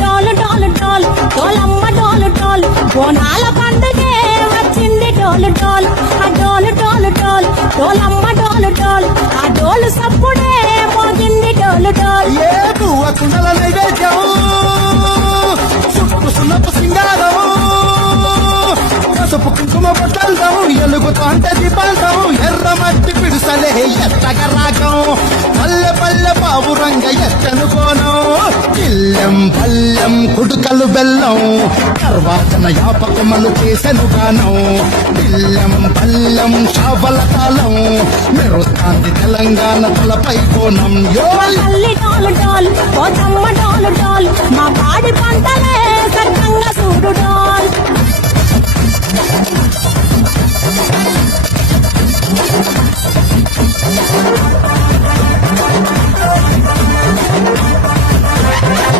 డోలు డోలు డోల్ డోలమ్మ డోలు డోల్ బోనాల పండుగే వచ్చింది డోలు డోల్ ఆ డోలు డోలు డోల్ డోలమ్మ డోలు డోల్ ఆ డోలు సప్పుడే మోగింది డోలు డోల్ ఏ పువ్వ కుండల నైవేద్యం సుప్పు సున్నపు సింగారం పసుపు కుంకుమ బట్టల్దాం ఎలుగుతాంటే దీపాల్దాం ఎర్ర మట్టి పిడుసలే ఎత్తగ రాగం పల్లె పల్లె పావురంగ ఎత్తనుకోనం ఇల్లెం పల్లెం కుడుకలు బెల్లం తర్వాతన యాపకమలు చేసెను గానం ఇల్లెం పల్లెం షాబల తాళం మెరుస్తాంది తెలంగాణ తలపై కోణం తల్లి డోలు డోల్ పోతమ్మ డోలు డోల్ మా పాడి పంటలే సక్కంగా చూడు డోల్